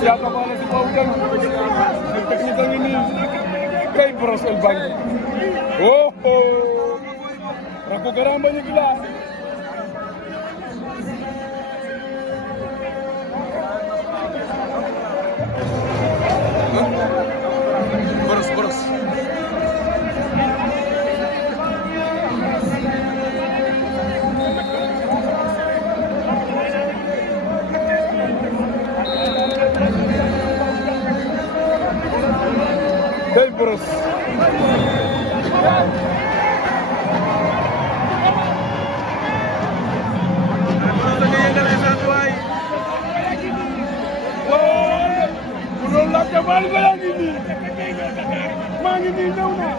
Siapa mana si Paudan? Teknikal ini kay Bros El Bang. Oh, Raku garambanya gila. Boros. Hey, Boros. Balik ko lang ini. Mangin din daw na.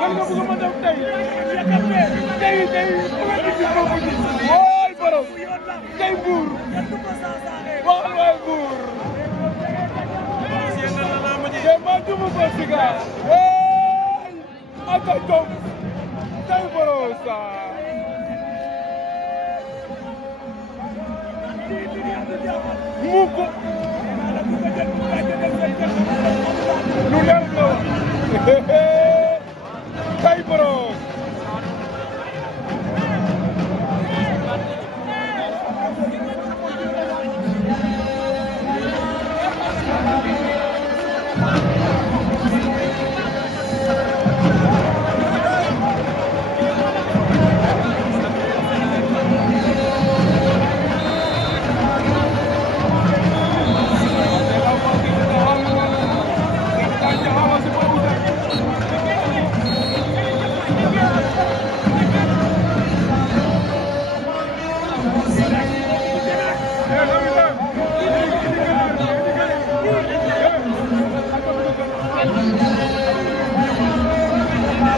Ano nga buka madaw tayo? Tayo. Oy, Boros. Tayo, Bur. Oy, Bur. Maju mo ba siya? Hey! Atay ko! Tayo, Boros. Muko! Lulendo! Tayo, Boros.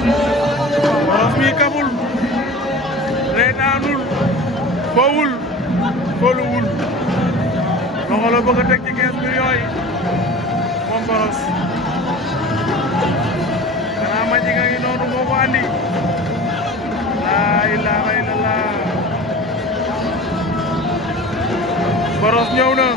Boros mi kabul reetaanul fowul foluwul loxo la bëgg a teg ci 15 millions yi moom Boros xanaa ma jiga ngi noonu moo ko andi laa ilaaha illallah Boros ñëw na